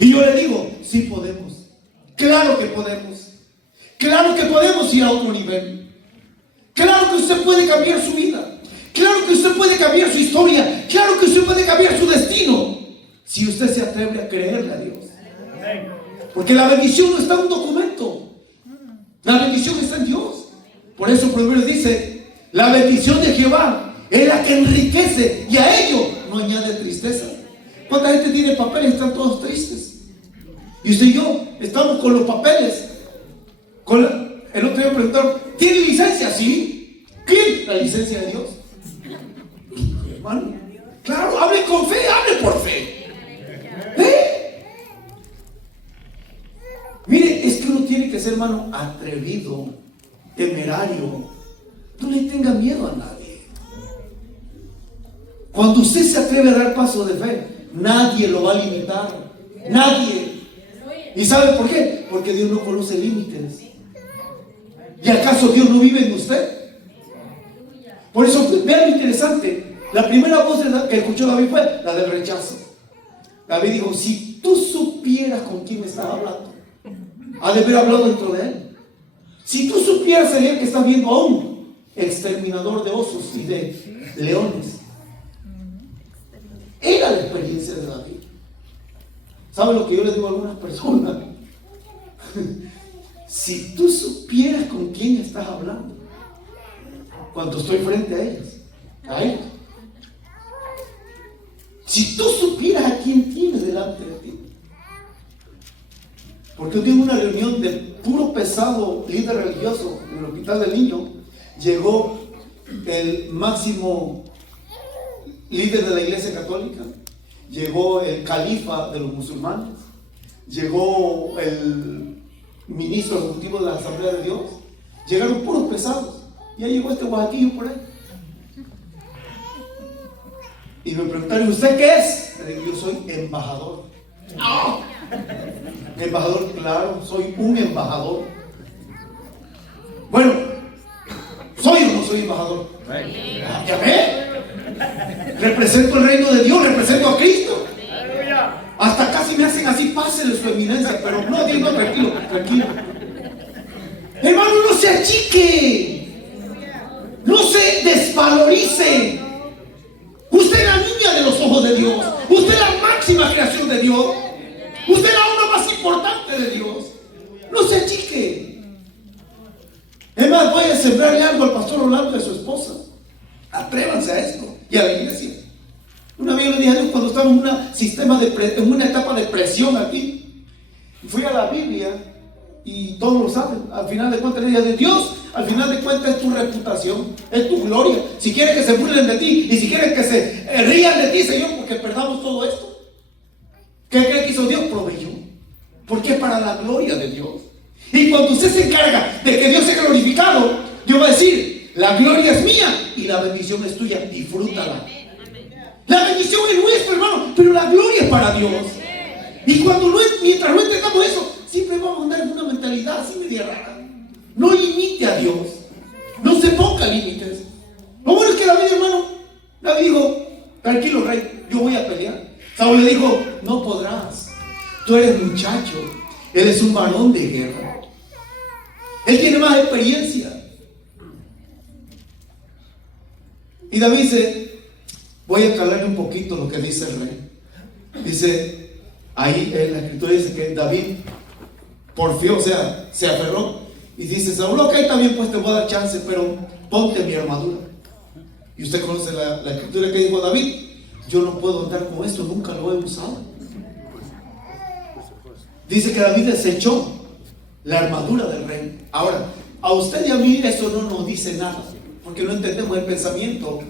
Y yo le digo, sí podemos. Claro que podemos. Claro que podemos ir a otro nivel. Claro que usted puede cambiar su vida. Claro que usted puede cambiar su historia. Claro que usted puede cambiar su destino, si usted se atreve a creerle a Dios. Porque la bendición no está en un documento. La bendición está en Dios. Por eso el proverbio dice, la bendición de Jehová es la que enriquece y a ello no añade tristeza. ¿Cuánta gente tiene papeles y están todos tristes? Y usted y yo estamos con los papeles. El otro día me preguntaron, ¿tiene licencia? Sí. ¿Quién? La licencia de Dios. Hermano, claro, hable con fe, hable por fe. Mire, es que uno tiene que ser, hermano, atrevido, temerario. No le tenga miedo a nadie. Cuando usted se atreve a dar pasos de fe, nadie lo va a limitar. Nadie. ¿Y sabe por qué? Porque Dios no conoce límites. ¿Y acaso Dios no vive en usted? Por eso, vean lo interesante. La primera voz que escuchó David fue la del rechazo. David dijo, si tú supieras con quién me estás hablando, ha de haber hablado dentro de él. Si tú supieras, sería que estás viendo a un exterminador de osos y de leones. Era la experiencia de David. ¿Sabe lo que yo les digo a algunas personas? Si tú supieras con quién estás hablando, cuando estoy frente a ellos. Si tú supieras a quién tienes delante de ti. Porque yo tengo una reunión de puro pesado líder religioso en el Hospital del Niño. Llegó el máximo líder de la Iglesia Católica, llegó el califa de los musulmanes, llegó el ministro ejecutivo de la Asamblea de Dios. Llegaron puros pesados. Ya llegó este guajaquillo por ahí. Y me preguntaron, ¿usted qué es? Le digo, yo soy embajador. ¡Oh! Embajador, claro, soy un embajador. Bueno, ¿soy o no soy embajador? ¿Ya ve? Represento el reino de Dios, represento a Cristo. Hasta casi me hacen así, pásele su eminencia, pero no, digo, tranquilo, tranquilo. Hermano, no se achique, no se desvalorice. Usted es la niña de los ojos de Dios, usted es la máxima creación de Dios, usted es la obra más importante de Dios. No se achique. Es más, voy a sembrarle algo al pastor Orlando y a su esposa. Atrévanse a esto y a la iglesia. Una vez le dije a Dios, cuando estamos en una etapa de presión aquí, fui a la Biblia y todos lo saben. Al final de cuentas le dije de Dios, al final de cuentas es tu reputación, es tu gloria. Si quieres que se burlen de ti y si quieres que se rían de ti, Señor, porque perdamos todo esto. ¿Qué cree que hizo Dios? Proveyó. Porque es para la gloria de Dios. Y cuando usted se encarga de que Dios sea glorificado, Dios va a decir, la gloria es mía y la bendición es tuya, disfrútala. La bendición es nuestra, hermano, pero la gloria es para Dios. Y mientras no entendamos eso, siempre vamos a andar en una mentalidad así media rara. No limite a Dios, no se ponga límites. Lo bueno es que David, hermano, David dijo, tranquilo rey, yo voy a pelear. Saúl le dijo, no podrás, tú eres muchacho, él es un varón de guerra, él tiene más experiencia. Y David dice, voy a calarle un poquito lo que dice el rey. Dice, ahí en la escritura dice que David porfió, o sea, se aferró Y dice Saúl: ok, está bien, pues te voy a dar chance, pero ponte mi armadura. Y usted conoce la escritura que dijo David: yo no puedo andar con esto, nunca lo he usado. Dice que David desechó la armadura del rey. Ahora, a usted y a mí eso no nos dice nada, porque no entendemos el pensamiento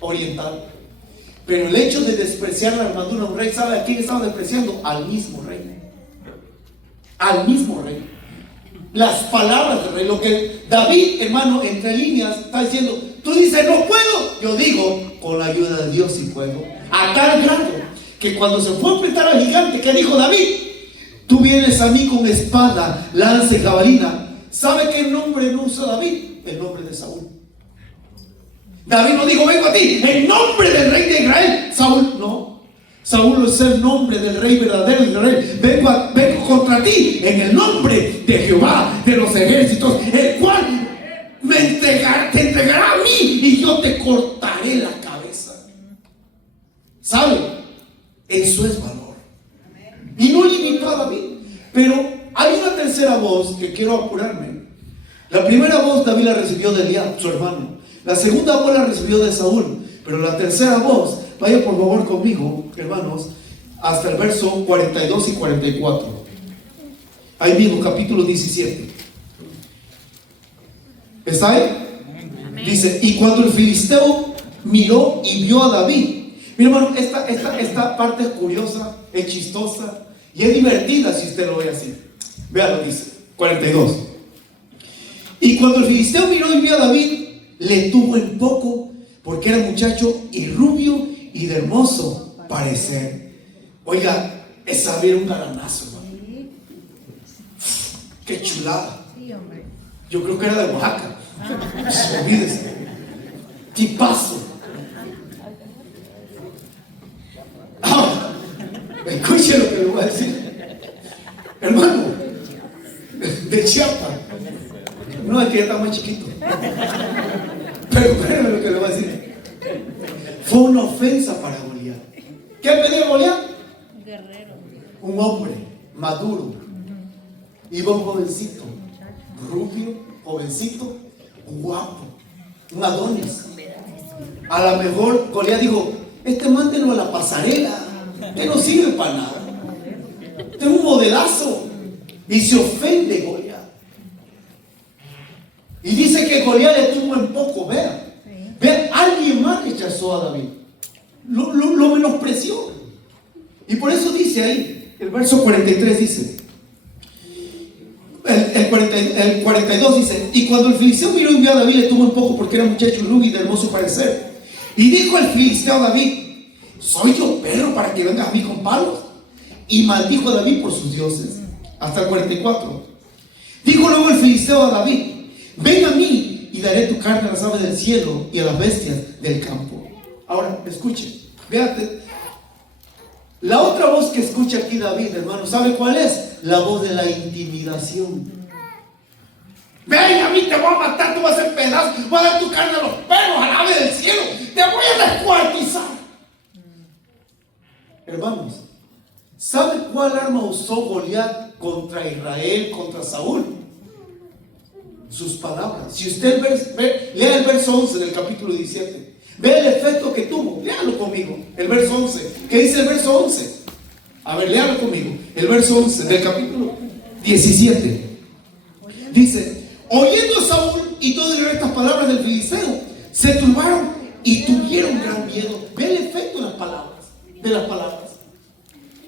oriental. Pero el hecho de despreciar la armadura de un rey, ¿sabe a quién estaba despreciando? Al mismo rey. Al mismo rey. Las palabras del rey, lo que David, hermano, entre líneas está diciendo: tú dices no puedo, yo digo con la ayuda de Dios sí puedo. A tal grado que cuando se fue a enfrentar al gigante, ¿qué dijo David? Tú vienes a mí con espada, lanza y jabalina. ¿Sabe qué nombre no usa David? El nombre de Saúl. David no dijo: vengo a ti en nombre del rey de Israel. Saúl no. Saúl es el nombre del rey verdadero, del rey. Vengo contra ti en el nombre de Jehová de los ejércitos, el cual te entregará a mí y yo te cortaré la cabeza. ¿Sabe? Eso es valor. Y no limitó a David. Pero hay una tercera voz que quiero apurarme. La primera voz David la recibió de Eliab, su hermano. La segunda voz la recibió de Saúl. Pero la tercera voz, vaya por favor conmigo, hermanos, hasta el verso 42 y 44. Ahí mismo, capítulo 17. ¿Está ahí? Dice: y cuando el filisteo miró y vio a David. Mi hermano, esta parte es curiosa, es chistosa y es divertida si usted lo ve así. Véalo, dice 42. Y cuando el filisteo miró y vio a David, le tuvo en poco, porque era muchacho y rubio y de hermoso parecer. Oiga, esa era un galanazo, hermano. Qué chulada. Yo creo que era de Oaxaca. Olvídese. Tipazo. Escuche lo que le voy a decir, hermano, de Chiapas. No, es que ya está muy chiquito. Pero espérame lo que le voy a decir. Fue una ofensa para Goliat. ¿Qué pedía Goliat? Guerrero. Un hombre maduro. Iba un jovencito, rubio, jovencito, guapo, un Adonis. A lo mejor Goliat dijo: este mándenlo a la pasarela, que no sirve para nada. Este es un modelazo. Y se ofende Goliat. Y dice que Goliat le tuvo en poco. Vean, alguien más rechazó a David. Lo menospreció. Y por eso dice ahí, el verso 43 dice, el 42 dice: y cuando el filisteo miró y vio a David, le tuvo en poco, porque era muchacho rubio y de hermoso parecer. Y dijo el filisteo a David: ¿soy yo perro para que vengas a mí con palos? Y maldijo a David por sus dioses. Hasta el 44. Dijo luego el filisteo a David: ven a mí y daré tu carne a las aves del cielo y a las bestias del campo. Ahora, escuche, véate. La otra voz que escucha aquí David, hermano, ¿sabe cuál es? La voz de la intimidación. Ven a mí, te voy a matar, tú vas a hacer pedazos, voy a dar tu carne a los perros, al ave del cielo, te voy a descuartizar. Hermanos, ¿sabe cuál arma usó Goliat contra Israel, contra Saúl? Sus palabras. Si usted lea el verso 11 del capítulo 17, ve el efecto que tuvo. Léalo conmigo, el verso 11. ¿Qué dice el verso 11? A ver, léalo conmigo. El verso 11 del capítulo 17 dice: oyendo Saúl y todas estas palabras del filisteo, se turbaron y tuvieron gran miedo. Ve el efecto de las palabras.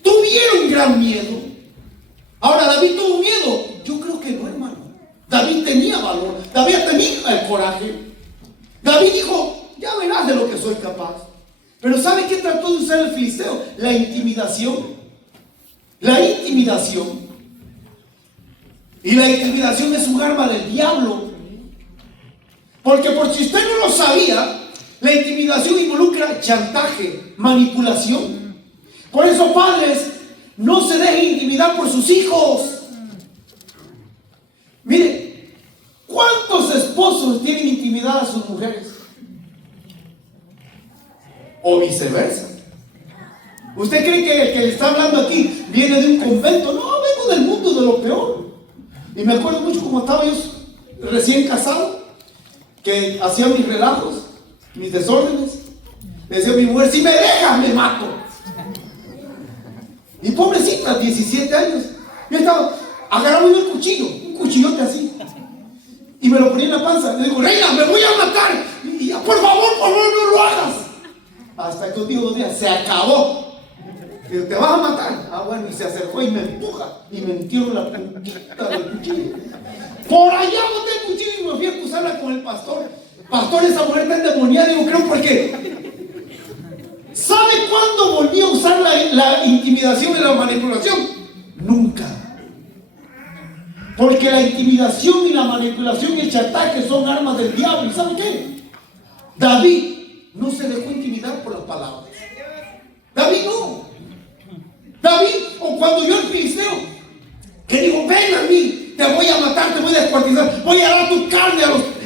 Tuvieron gran miedo. Ahora, ¿David tuvo miedo? Yo creo que no, hermano. David tenía valor. David tenía el coraje. David dijo: ya verás de lo que soy capaz. Pero ¿sabe qué trató de usar el filisteo? La intimidación. La intimidación. Y la intimidación es un arma del diablo. Porque por si usted no lo sabía, la intimidación involucra chantaje, manipulación. Por eso, padres, no se dejen intimidar por sus hijos. Mire, ¿cuántos esposos tienen intimidad a sus mujeres? O viceversa. ¿Usted cree que el que le está hablando aquí viene de un convento? No, vengo del mundo de lo peor. Y me acuerdo mucho cómo estaba yo recién casado, que hacía mis relajos, mis desórdenes. Le decía a mi mujer: si me dejas, me mato. Y pobrecita, 17 años. Yo estaba agarrando un cuchillote así, y me lo ponía en la panza. Le digo: reina, me voy a matar. Y por favor, no lo hagas. Hasta que un día, 2 días, se acabó. Digo: te vas a matar. Ah, bueno, y se acercó y me empuja y me metió la puntita del cuchillo. Por allá boté el cuchillo y me fui a acusarla con el pastor. Pastor, esa mujer está endemoniada. Digo: creo, porque ¿sabe cuándo volví a usar la intimidación y la manipulación? Nunca. Porque la intimidación y la manipulación y el chantaje son armas del diablo. ¿Y sabe qué? David no se dejó intimidar por las palabras. David no. David, o cuando yo el filisteo, que digo: ven a mí, te voy a matar, te voy a descuartizar, voy a dar tu carne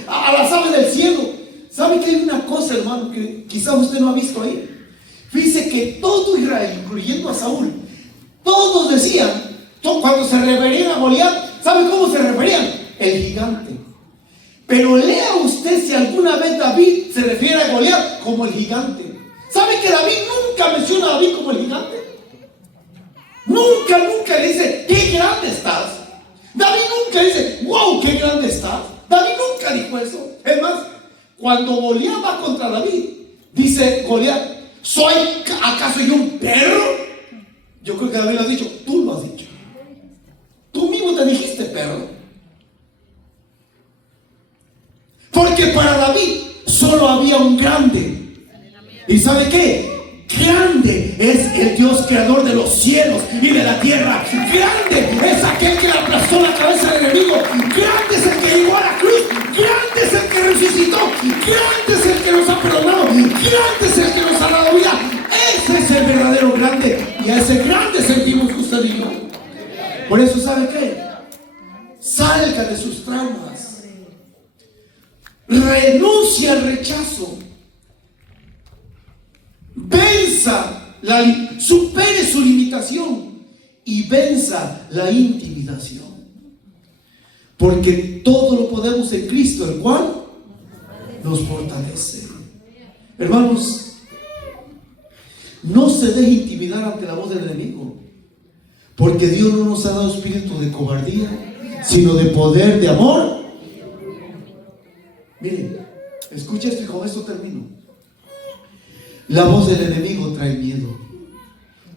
a las aves del cielo. ¿Sabe que hay una cosa, hermano, que quizás usted no ha visto ahí? Dice que todo Israel, incluyendo a Saúl, todos decían, cuando se referían a Goliat, ¿sabe cómo se referían? El gigante. Pero lea usted si alguna vez David se refiere a Goliat como el gigante. ¿Sabe que David nunca menciona a David como el gigante? Nunca le dice: qué grande estás. David nunca dice: wow, qué grande estás. David nunca dijo eso. Es más, cuando Goliat va contra David, dice Goliat: ¿soy acaso yo un perro? Yo creo que David lo ha dicho: tú lo has dicho. Tú mismo te dijiste perro. Porque para David solo había un grande. ¿Y sabe qué? Grande es el Dios creador de los cielos y de la tierra. Grande es aquel que le aplastó la cabeza del enemigo. Grande es el que llegó a la cruz. Grande es el que resucitó. Grande es el que nos ha perdonado. Grande es el que nos ha dado vida. Ese es el verdadero grande. Y a ese grande sentimos que usted y yo. Por eso, ¿sabe qué? Salga de sus traumas. Renuncia al rechazo. Supere su limitación y venza la intimidación. Porque todo lo podemos en Cristo, el cual nos fortalece. Hermanos, no se deje intimidar ante la voz del enemigo. Porque Dios no nos ha dado espíritu de cobardía, sino de poder, de amor. Miren, escucha esto y con esto termino. La voz del enemigo trae miedo.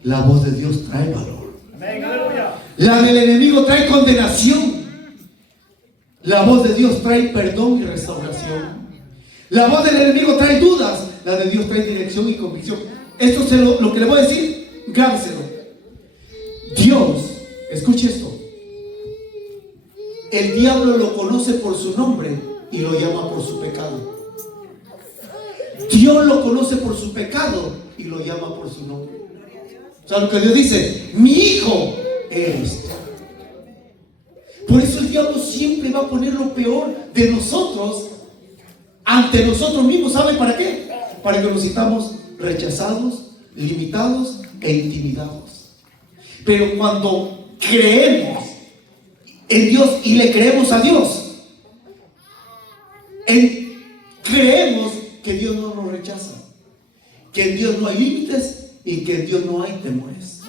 La voz de Dios trae valor. La del enemigo trae condenación. La voz de Dios trae perdón y restauración. La voz del enemigo trae dudas. La de Dios trae dirección y convicción. Esto es lo que le voy a decir. Grábeselo. Dios, escuche esto. El diablo lo conoce por su nombre y lo llama por su pecado. Dios lo conoce por su pecado y lo llama por su nombre. O sea, lo que Dios dice: mi hijo eres tú. Por eso el diablo siempre va a poner lo peor de nosotros ante nosotros mismos. ¿Sabe para qué? Para que nos sintamos rechazados, limitados e intimidados. Pero cuando creemos en Dios y le creemos a Dios, creemos que Dios no nos rechaza, que en Dios no hay límites y que en Dios no hay temores,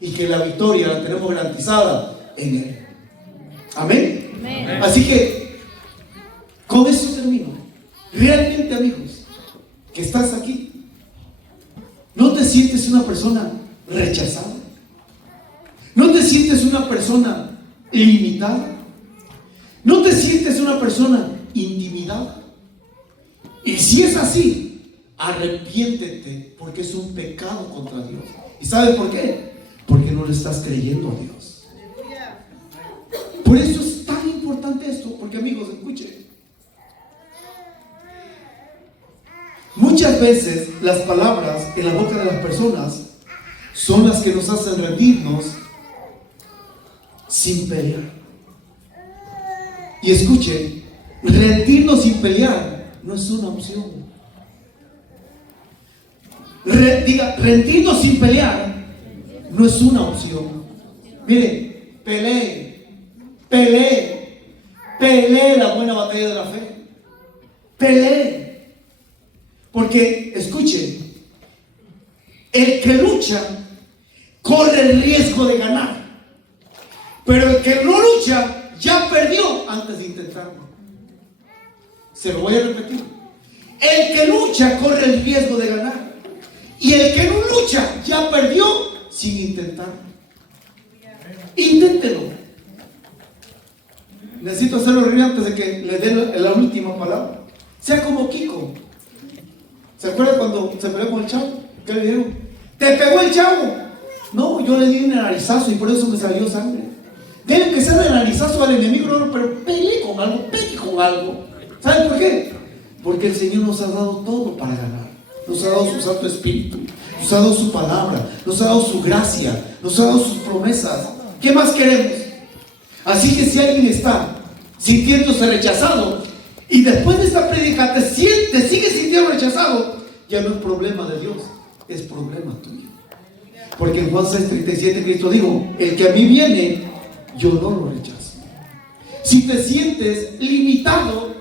y que la victoria la tenemos garantizada en Él. Amén. Amén. Así que con eso termino. Realmente, amigos, que estás aquí, ¿no te sientes una persona rechazada? ¿No te sientes una persona limitada? ¿No te sientes una persona intimidada? Y si es así, arrepiéntete, porque es un pecado contra Dios. ¿Y sabes por qué? Porque no le estás creyendo a Dios. Por eso es tan importante esto, porque, amigos, escuchen. Muchas veces las palabras en la boca de las personas son las que nos hacen rendirnos sin pelear. Y escuchen, rendirnos sin pelear no es una opción. Rendirnos sin pelear no es una opción. Miren, pelee, Pelee la buena batalla de la fe. Pelee. Porque, escuchen, el que lucha corre el riesgo de ganar. Pero el que no lucha ya perdió antes de intentarlo. Se lo voy a repetir. El que lucha corre el riesgo de ganar. Y el que no lucha ya perdió sin intentarlo. Inténtelo. Necesito hacerlo reír antes de que le dé la última palabra. Sea como Kiko. ¿Se acuerda cuando se peleó con el chavo? ¿Qué le dijeron? ¿Te pegó el chavo? No, yo le di un narizazo y por eso me salió sangre. Debe que ser el narizazo al enemigo, no, pero pelee con algo, pegue con algo. ¿Saben por qué? Porque el Señor nos ha dado todo para ganar. Nos ha dado su Santo Espíritu, nos ha dado su palabra, nos ha dado su gracia, nos ha dado sus promesas. ¿Qué más queremos? Así que si alguien está sintiéndose rechazado y después de esta prédica te sigue sintiendo rechazado, ya no es problema de Dios, es problema tuyo. Porque en Juan 6:37 Cristo dijo: el que a mí viene, yo no lo rechazo. Si te sientes limitado,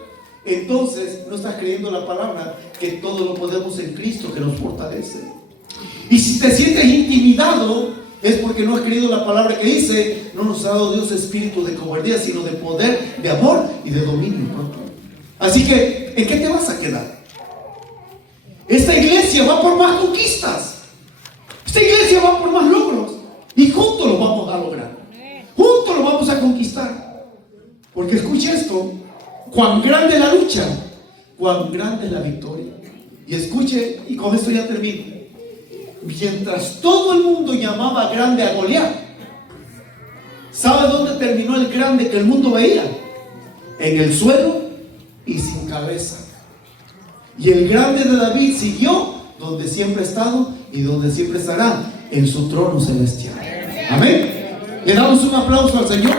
entonces no estás creyendo la palabra que todo lo podemos en Cristo que nos fortalece. Y si te sientes intimidado, es porque no has creído la palabra que dice: no nos ha dado Dios espíritu de cobardía, sino de poder, de amor y de dominio propio. Así que, ¿en qué te vas a quedar? Esta iglesia va por más conquistas. Esta iglesia va por más logros. Y juntos lo vamos a lograr. Juntos lo vamos a conquistar. Porque escuche esto: cuán grande es la lucha, cuán grande es la victoria. Y escuche, y con esto ya termino. Mientras todo el mundo llamaba grande a Goliat, ¿sabe dónde terminó el grande que el mundo veía? En el suelo y sin cabeza. Y el grande de David siguió donde siempre ha estado y donde siempre estará, en su trono celestial. Amén. Le damos un aplauso al Señor.